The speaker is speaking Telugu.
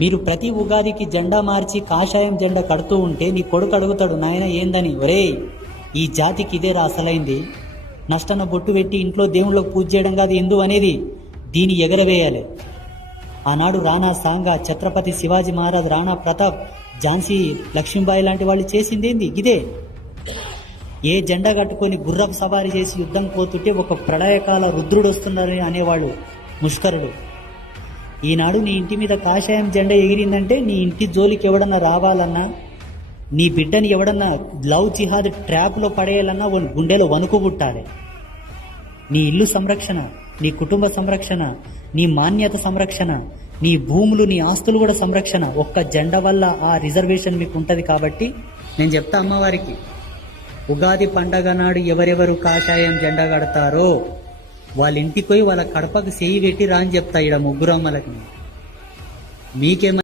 మీరు ప్రతి ఉగాదికి జెండా మార్చి కాషాయం జెండా కడుతూ ఉంటే నీ కొడుకు అడుగుతాడు, నాయన ఏందని. ఒరేయ్, ఈ జాతికి ఇదే రా అసలైంది. నష్టన బొట్టు పెట్టి ఇంట్లో దేవుళ్ళకు పూజ చేయడం కాదు హిందూ అనేది, దీని ఎగరవేయాలి. ఆనాడు రాణా సాంగా, ఛత్రపతి శివాజీ మహారాజ్, రాణా ప్రతాప్, ఝాన్సీ లక్ష్మీబాయి లాంటి వాళ్ళు చేసిందేంది ఇదే. ఏ జెండా కట్టుకొని గుర్రపు సవారీ చేసి యుద్ధం పోతుంటే ఒక ప్రళయకాల రుద్రుడు వస్తున్నారని అనేవాడు ముష్కరుడు. ఈనాడు నీ ఇంటి మీద కాషాయం జెండా ఎగిరిందంటే నీ ఇంటి జోలికి ఎవడన్నా రావాలన్నా, నీ బిడ్డని ఎవడన్నా లవ్ జిహాద్ ట్రాప్లో పడేయాలన్నా గుండెలో వణుకు పుట్టాలి. నీ ఇల్లు సంరక్షణ, నీ కుటుంబ సంరక్షణ, నీ మాన్యత సంరక్షణ, నీ భూములు, నీ ఆస్తులు కూడా సంరక్షణ ఒక్క జెండా వల్ల ఆ రిజర్వేషన్ మీకు ఉంటుంది. కాబట్టి నేను చెప్తా అమ్మవారికి, ఉగాది పండగ నాడు ఎవరెవరు కాషాయం జెండా కడతారో వాళ్ళ ఇంటికి పోయి వాళ్ళ కడపకు చేయి పెట్టి రా అని చెప్తా. ఇక్కడ ముగ్గురు అమ్మలకి మీకేమైనా